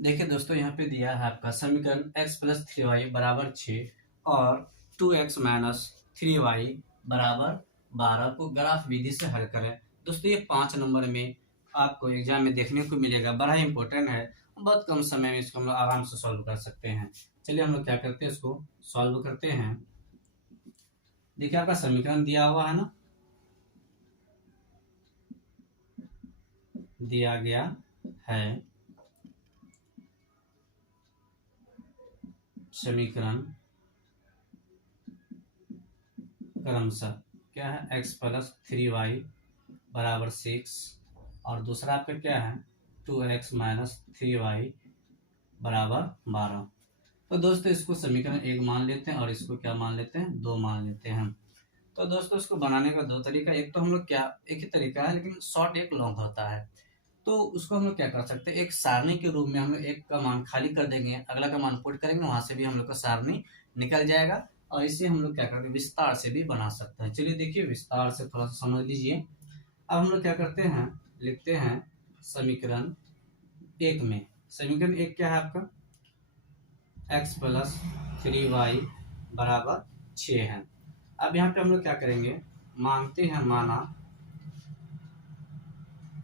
देखिए दोस्तों, यहाँ पे दिया है आपका समीकरण x प्लस 3y बराबर 6 और 2x माइनस 3y बराबर 12 को ग्राफ विधि से हल करें। दोस्तों, ये 5 नंबर में आपको एग्जाम में देखने को मिलेगा, बड़ा ही इंपॉर्टेंट है। बहुत कम समय में इसको हम लोग आराम से सॉल्व कर सकते हैं। चलिए हम लोग क्या करते हैं, इसको सॉल्व करते हैं। देखिए आपका समीकरण दिया हुआ है ना, दिया गया है समीकरण क्रमशः क्या है, x प्लस 3y बराबर 6 और दूसरा आपका क्या है 2x माइनस 3y बराबर 12। तो दोस्तों इसको समीकरण 1 मान लेते हैं और इसको क्या मान लेते हैं, 2 मान लेते हैं। तो दोस्तों इसको बनाने का 2 तरीका, एक तो हम लोग क्या, एक ही तरीका है लेकिन शॉर्ट एक लॉन्ग होता है। तो उसको हम लोग क्या कर सकते हैं, एक सारणी के रूप में हम लोग एक का मान खाली कर देंगे, अगला का मान पुट करेंगे, वहां से भी हम लोग का सारणी निकल जाएगा और इसे हम लोग क्या करते हैं, विस्तार से भी बना सकते हैं। चलिए देखिए, विस्तार से थोड़ा सा समझ लीजिए। अब हम लोग क्या करते हैं, लिखते हैं समीकरण 1 में। समीकरण 1 क्या है आपका, x प्लस 3y बराबर 6 है। अब यहाँ पे हम लोग क्या करेंगे, मानते हैं माना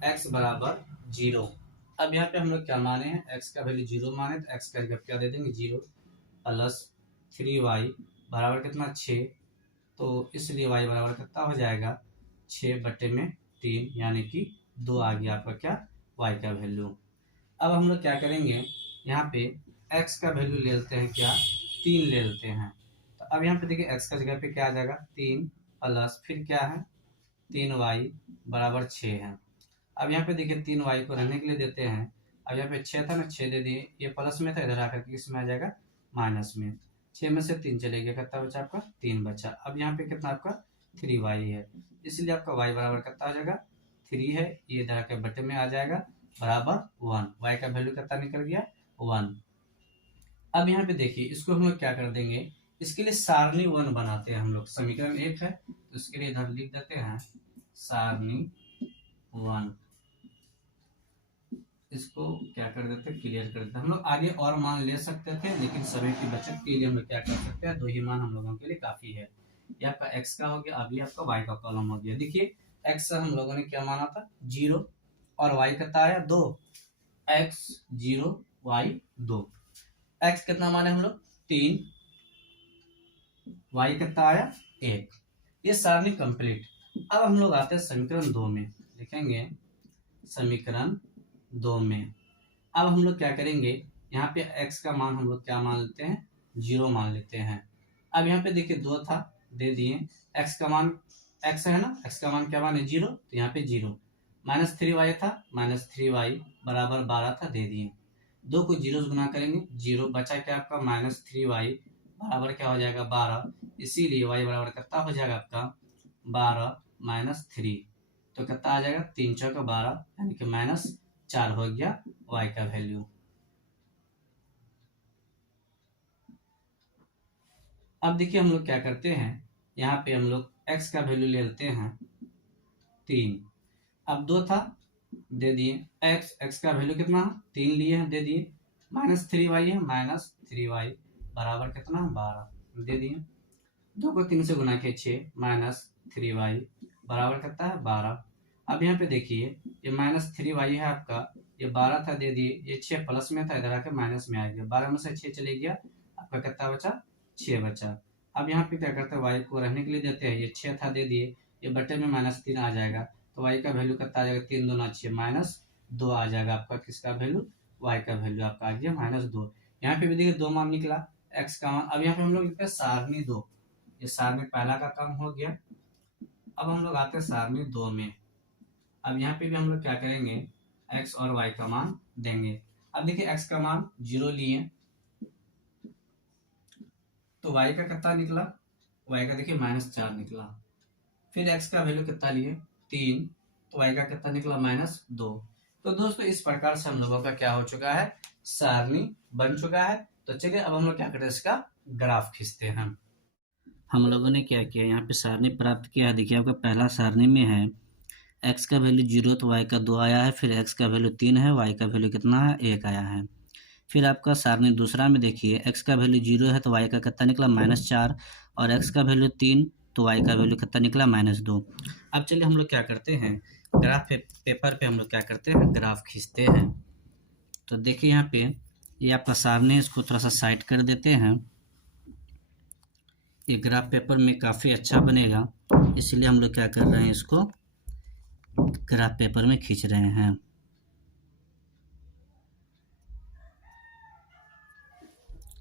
x बराबर 0। अब यहाँ पे हम लोग क्या माने हैं, x का वैल्यू 0 माने, तो x का जगह क्या दे देंगे 0 प्लस 3y बराबर कितना 6। तो इसलिए y बराबर कितना हो जाएगा 6/3, यानी कि 2 आ गया आपका क्या, y का वैल्यू। अब हम लोग क्या करेंगे, यहाँ पे x का वैल्यू ले लेते हैं क्या, 3 ले लेते हैं। तो अब यहाँ पे देखिए x का जगह पे क्या आ जाएगा 3 प्लस फिर क्या है 3y बराबर 6 है। अब यहाँ पे देखिए 3y को रहने के लिए देते हैं। अब यहाँ पे 6 था ना, 6 दे दिए, ये प्लस में था, इधर आकर के इसमें आ जाएगा माइनस में। 6 में से 3 चले गया, कितना बचा आपका 3 बचा। अब यहाँ पे कितना आपका 3y है, इसलिए आपका y बराबर कितना आ जाएगा 3 है, ये इधर आकर बटे में आ जाएगा बराबर 1। y का वैल्यू कितना निकल गया 1। अब यहाँ पे देखिए इसको हम लोग क्या कर देंगे, इसके लिए सारणी 1 बनाते हैं हम लोग। समीकरण 1 है तो इसके लिए इधर लिख देते हैं सारणी 1। इसको क्या कर देते हैं, क्लियर कर देते हैं। हम लोग आगे और मान ले सकते थे, लेकिन समय की बचत के लिए हम लोग क्या कर सकते हैं, 2 ही मान हम लोगों के लिए काफी है। ये आपका x का हो गया, अभी आपका y का कॉलम हो गया। देखिए x हम लोगों ने क्या माना था 0 और y कितना आया 2, x 0 y 2। x कितना माने हम लोग 3, y कितना आया 1। ये सारणी कंप्लीट। अब हम लोग आते हैं समीकरण 2 में, लिखेंगे समीकरण 2 में। अब हम लोग क्या करेंगे, यहाँ पे x का मान हम लोग क्या मान लेते हैं 0 मान लेते हैं। अब यहाँ पे देखिए 2 था, दे दिए, x का मान x है ना, x का मान क्या मान है 0, तो यहाँ पे 0 माइनस 3y था, माइनस 3y बराबर 12 था, दे दिए। 2 को 0 से गुना करेंगे, 0 बचा क्या आपका माइनस 3y बराबर क्या हो जाएगा 12, इसीलिए y बराबर कितना हो जाएगा आपका 12 माइनस 3। तो कितना आ जाएगा 3 चौका 12, यानी कि -4 हो गया y का वैल्यू। अब देखिए हम लोग क्या करते हैं, यहाँ पे हम लोग x का वैल्यू ले लेते हैं 3। अब 2 था, दे दिए, x का वैल्यू कितना 3 लिए हैं, दे दिए, माइनस 3y है, माइनस 3y बराबर कितना 12, दे दिए। 2 को 3 से गुना किया 6 माइनस 3y बराबर कितना है 12। अब यहाँ पे देखिए ये माइनस 3y है आपका, ये 12 था, दे दिए, ये 6 प्लस में था, इधर आके माइनस में आ गया, 12 में से 6 चले गया, आपका कितना बचा 6 बचा। अब यहाँ पे क्या करते हैं, y को रहने के लिए देते हैं, ये 6 था, दे दिए, ये बटे में -3 आ जाएगा, तो y का वैल्यू कितना आ जाएगा 3 दूना 6 -2 आ जाएगा आपका, किसका वैल्यू y का वैल्यू आपका आ गया -2। यहाँ पे भी देखिए 2 मान निकला x का मान। अब यहाँ पे हम लोग लिखते हैं सारणी 2, ये सारणी पहला का काम हो गया। अब हम लोग आते हैं सारणी 2 में। अब यहाँ पे भी हम लोग क्या करेंगे, x और y का मान देंगे। अब देखिए x का मान 0 लिए, तो y का कितना निकला, y का देखिए -4 निकला। फिर x का वैल्यू कितना लिए 3, तो y का कितना निकला -2। तो दोस्तों इस प्रकार से हम लोगों का क्या हो चुका है, सारणी बन चुका है। तो चलिए अब हम लोग क्या करते हैं, इसका ग्राफ खींचते हैं। हम लोगों ने क्या किया, यहाँ पे सारणी प्राप्त किया है। देखिए आपका पहला सारणी में है x का वैल्यू 0 तो y का 2 आया है, फिर x का वैल्यू 3 है, y का वैल्यू कितना है 1 आया है। फिर आपका सारणी दूसरा में देखिए, x का वैल्यू 0 है तो y का कितना निकला -4, और x का वैल्यू 3 तो y का वैल्यू कितना निकला -2। अब चलिए हम लोग क्या करते हैं, ग्राफ पेपर पे हम लोग क्या करते हैं, ग्राफ खींचते हैं। तो देखिए यहाँ पे ये आपका सारणी, इसको थोड़ा सा साइड कर देते हैं। ये ग्राफ पेपर में काफ़ी अच्छा बनेगा, इसलिए हम लोग क्या कर रहे हैं, इसको ग्राफ पेपर में खींच रहे हैं।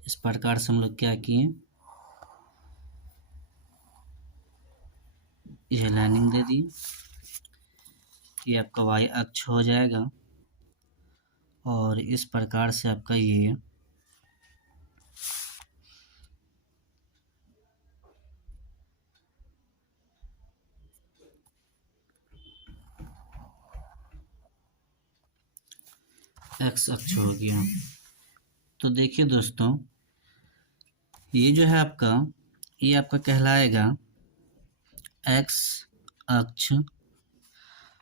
इस प्रकार से हम लोग क्या किए, यह लाइनिंग दे दी। ये आपका y अक्ष हो जाएगा, और इस प्रकार से आपका ये x अक्ष हो गया। तो देखिए दोस्तों, ये जो है आपका, ये आपका कहलाएगा x अक्ष,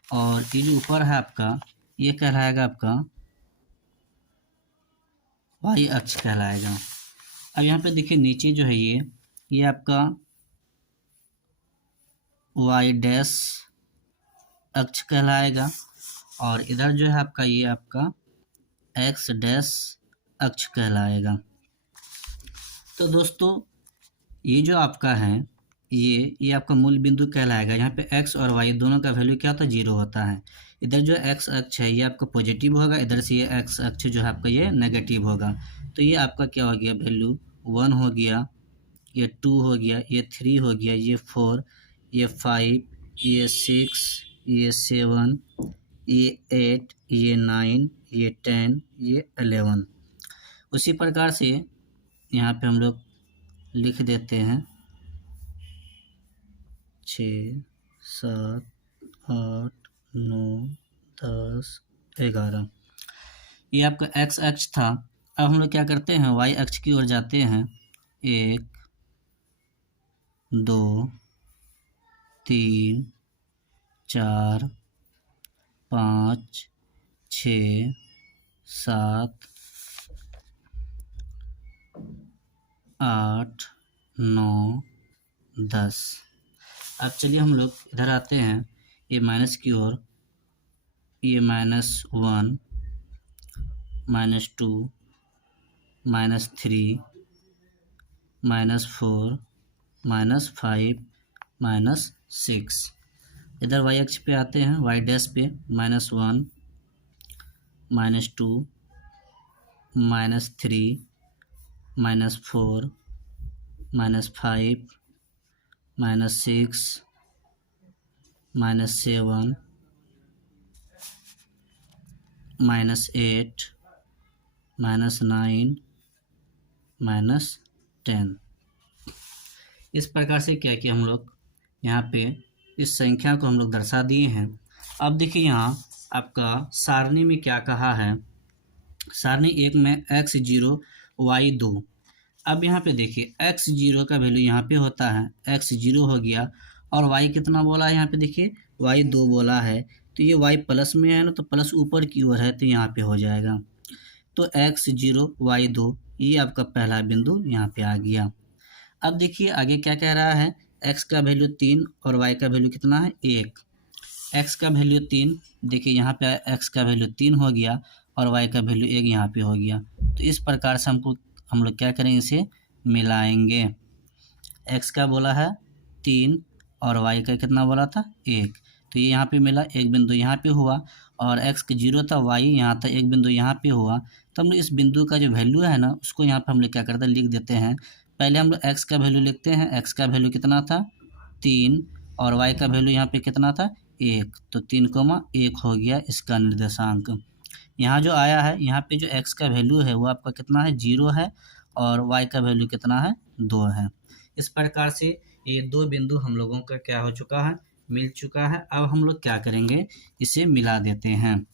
और ये जो ऊपर है आपका, ये कहलाएगा आपका y अक्ष कहलाएगा। अब यहाँ पे देखिए नीचे जो है ये आपका y डैश अक्ष कहलाएगा, और इधर जो है आपका ये आपका x डैश अक्ष कहलाएगा। तो दोस्तों ये जो आपका है, ये आपका मूल बिंदु कहलाएगा। यहाँ पे x और y दोनों का वैल्यू क्या होता है, 0 होता है। इधर जो x अक्ष है ये आपका पॉजिटिव होगा, इधर से ये x अक्ष जो है आपका ये नेगेटिव होगा। तो ये आपका क्या हो गया, वैल्यू 1 हो गया, ये 2 हो गया, ये 3 हो गया, ये 4, ये 5, ये 6, ये 7, ये 8, ये 9, ये 10, ये 11। उसी प्रकार से यहाँ पे हम लोग लिख देते हैं 6, 7, 8, 9, 10, 11। ये आपका x अक्ष था। अब हम लोग क्या करते हैं, y अक्ष की ओर जाते हैं। 1, 2, 3, 4, 5, 6, 7, 8, 9, 10। अब चलिए हम लोग इधर आते हैं, ये माइनस की ओर, ये -1, -2, -3, -4, -5, -6। इधर y अक्ष पे आते हैं, y डैश पे -1, -2, -3, -4, -5, -6, -7, -8, -9, -10। इस प्रकार से क्या किया हम लोग, यहाँ पे इस संख्या को हम लोग दर्शा दिए हैं। अब देखिए यहाँ आपका सारणी में क्या कहा है, सारणी 1 में x0 y2। अब यहाँ पे देखिए x0 का वैल्यू यहाँ पे होता है, x0 हो गया, और y कितना बोला है, यहाँ पे देखिए y2 बोला है। तो ये y प्लस में है ना, तो प्लस ऊपर की ओर है, तो यहाँ पे हो जाएगा। तो x0 y2 ये आपका पहला बिंदु यहाँ पे आ गया। अब देखिए आगे क्या कह रहा है, x का वैल्यू 3 और y का वैल्यू कितना है, 1। x का वैल्यू 3, देखिए यहाँ पे x का वैल्यू 3 हो गया, और y का वैल्यू 1 यहाँ पे हो गया। तो इस प्रकार से हम लोग क्या करेंगे, इसे मिलाएंगे। x का बोला है 3 और y का कितना बोला था, 1। तो ये यहाँ पे मिला, एक बिंदु यहाँ पे हुआ, और x का 0 था, y यहाँ था, एक बिंदु यहाँ पे हुआ। तो हम लोग इस बिंदु का जो वैल्यू है ना, उसको यहाँ पे हम लोग क्या करते हैं, लिख देते हैं। पहले हम लोग x का वैल्यू लिखते हैं, x का वैल्यू कितना था, 3, और y का वैल्यू यहाँ पे कितना था, 1। तो 3,1 हो गया इसका निर्देशांक। यहाँ जो आया है, यहाँ पे जो x का वैल्यू है वो आपका कितना है, 0 है, और y का वैल्यू कितना है, 2 है। इस प्रकार से ये दो बिंदु हम लोगों का क्या हो चुका है, मिल चुका है। अब हम लोग क्या करेंगे, इसे मिला देते हैं।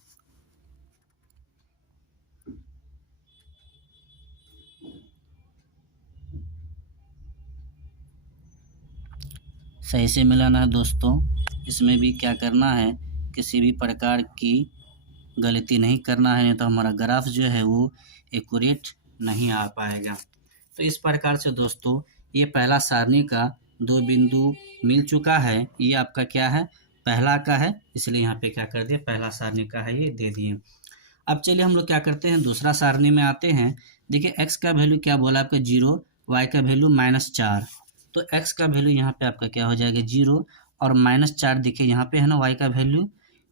सही से मिलाना है दोस्तों। इसमें भी क्या करना है, किसी भी प्रकार की गलती नहीं करना है, नहीं तो हमारा ग्राफ जो है वो एक्यूरेट नहीं आ पाएगा। तो इस प्रकार से दोस्तों ये पहला सारणी का 2 बिंदु मिल चुका है। ये आपका क्या है, पहला का है, इसलिए यहाँ पे क्या कर दिए, पहला सारणी का है, ये दे दिए। अब चलिए हम लोग क्या करते हैं, दूसरा सारणी में आते हैं। देखिए x का वैल्यू क्या बोला आपका 0, y का वैल्यू -4। तो x का वैल्यू यहाँ पे आपका क्या हो जाएगा 0 और -4। देखिए यहाँ पे है ना y का वैल्यू,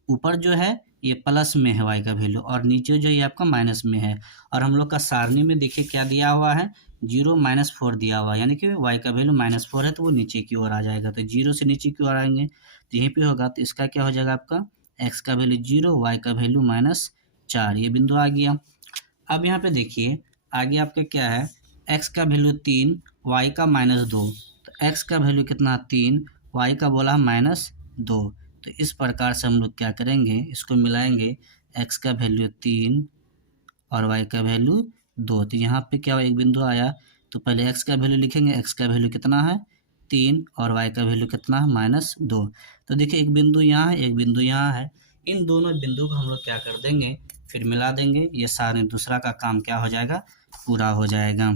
ऊपर जो है ये प्लस में है y का वैल्यू और नीचे जो ये आपका माइनस में है। और हम लोग का सारणी में देखिए क्या दिया हुआ है, 0 -4 दिया हुआ है, यानी कि y का वैल्यू -4 है तो वो नीचे की ओर आ जाएगा। तो 0 से नीचे की ओर आएंगे तो यहीं पे होगा, तो इसका क्या हो जाएगा आपका x का वैल्यू 0, y का वैल्यू -4, ये बिंदु आ गया। अब यहाँ पे देखिए आगे आपका क्या है, x का वैल्यू 3, y का -2। तो x का वैल्यू कितना 3, y का बोला -2। तो इस प्रकार से हम लोग क्या करेंगे, इसको मिलाएंगे, x का वैल्यू 3 और y का वैल्यू 2। तो यहाँ पे क्या एक बिंदु आया, तो पहले x का वैल्यू लिखेंगे, x का वैल्यू कितना है 3 और y का वैल्यू कितना है -2। तो देखिए एक बिंदु यहाँ है, एक बिंदु यहाँ है, इन दोनों बिंदु को हम लोग क्या कर देंगे, फिर मिला देंगे, ये सारे दूसरा का काम क्या हो जाएगा, पूरा हो जाएगा।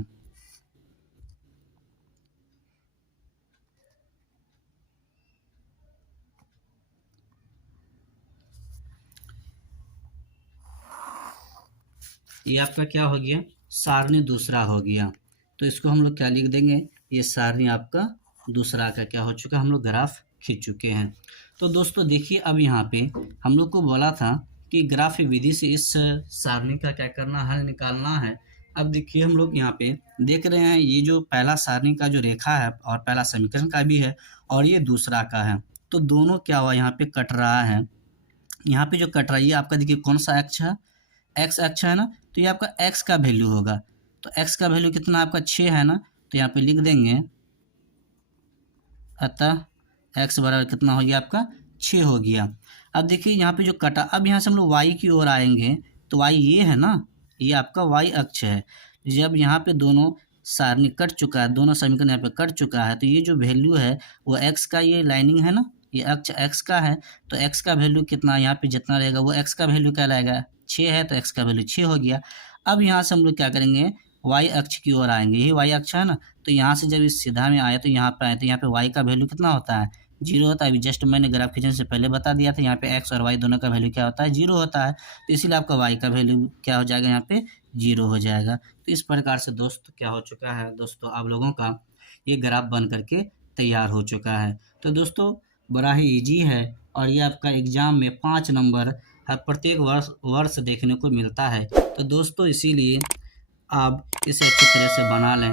ये आपका क्या हो गया, सारणी दूसरा हो गया। तो इसको हम लोग क्या लिख देंगे, ये सारणी आपका दूसरा का क्या हो चुका, हम लोग ग्राफ खींच चुके हैं। तो दोस्तों देखिए अब यहाँ पे हम लोग को बोला था कि ग्राफ विधि से इस सारणी का क्या करना, हल निकालना है। अब देखिए हम लोग यहाँ पे देख रहे हैं, ये जो पहला सारणी का जो रेखा है और पहला समीकरण का भी है और ये दूसरा का है, तो दोनों क्या हुआ यहाँ पे कट रहा है। यहाँ पे जो कट रहा है ये आपका देखिए कौन सा अक्ष है, एक्स अक्ष है ना, तो ये आपका एक्स का वैल्यू होगा। तो एक्स का वैल्यू कितना आपका 6 है ना, तो यहाँ पे लिख देंगे, अतः एक्स बराबर कितना हो गया आपका 6 हो गया। अब देखिए यहाँ पे जो कटा, अब यहाँ से हम लोग वाई की ओर आएंगे, तो वाई ये है ना, ये आपका वाई अक्ष है। जब यहाँ पे दोनों सारणी कट चुका है, दोनों समीकरण यहाँ पे कट चुका है, तो ये जो वैल्यू है वो एक्स का, ये लाइनिंग है ना, ये अक्ष एक्स का है, तो एक्स का वैल्यू कितना यहाँ पे जितना रहेगा वो एक्स का वैल्यू क्या रहेगा 6 है, तो एक्स का वैल्यू 6 हो गया। अब यहाँ से हम लोग क्या करेंगे, वाई अक्ष की ओर आएंगे, यही वाई अक्ष है ना, तो यहाँ से जब इस सीधा में आए तो यहाँ पे आए, तो यहाँ पे वाई का वैल्यू कितना होता है 0 होता है। अभी जस्ट मैंने ग्राफ खींचने से पहले बता दिया था, यहाँ पे एक्स और वाई दोनों का वैल्यू क्या होता है 0 होता है, तो इसीलिए आपका वाई का वैल्यू क्या हो जाएगा यहाँ पे 0 हो जाएगा। तो इस प्रकार से दोस्त क्या हो चुका है, दोस्तों आप लोगों का ये ग्राफ बन करके तैयार हो चुका है। तो दोस्तों बड़ा ही ईजी है और ये आपका एग्जाम में 5 नंबर हर प्रत्येक वर्ष देखने को मिलता है। तो दोस्तों इसीलिए आप इसे अच्छी तरह से बना लें।